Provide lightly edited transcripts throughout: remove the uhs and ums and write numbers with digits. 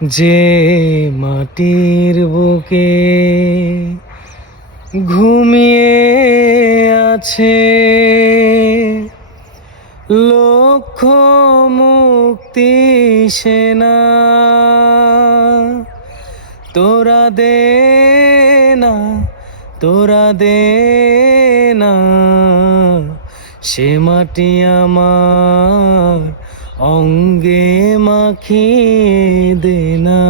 যে মাটির বুকে ঘুমিয়ে আছে লক্ষ মুক্তি সেনা, তোরা দে না, তোরা দে না সে মাটি আমার অঙ্গে মাখিয়ে দে না।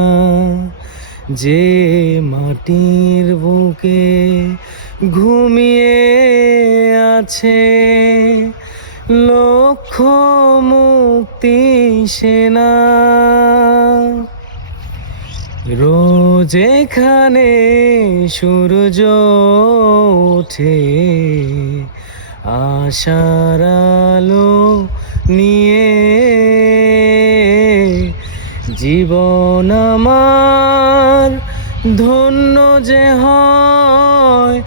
যে মাটির বুকে ঘুমিয়ে আছে লক্ষ মুক্তি সেনা, রোজ এখানে সূর্য ওঠে আশার আলো নিয়ে, জীবন আমার ধন্য যে হয়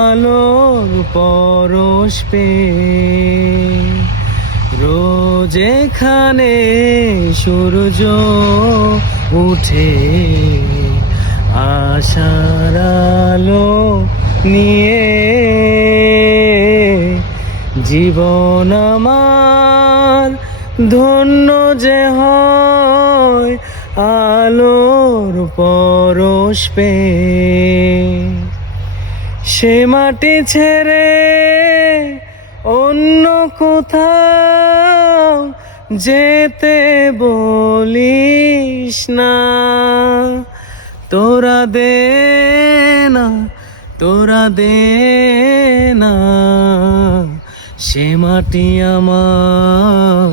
আলোর পরশ পেয়ে। রোজ এখানে সূর্য উঠে আশার আলো নিয়ে, জীবন আমার ধন্য যে হয় আলোর পরশ পেয়ে। সে মাটি ছেড়ে অন্য কোথাও যেতে বলিস না, তোরা দে না, তোরা দে না সে মাটি আমার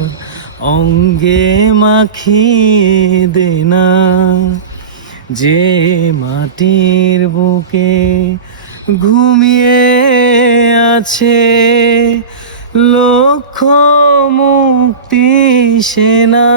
অঙ্গে মাখিয়ে দে না। যে মাটির বুকে ঘুমিয়ে আছে লক্ষ মুক্তি সেনা।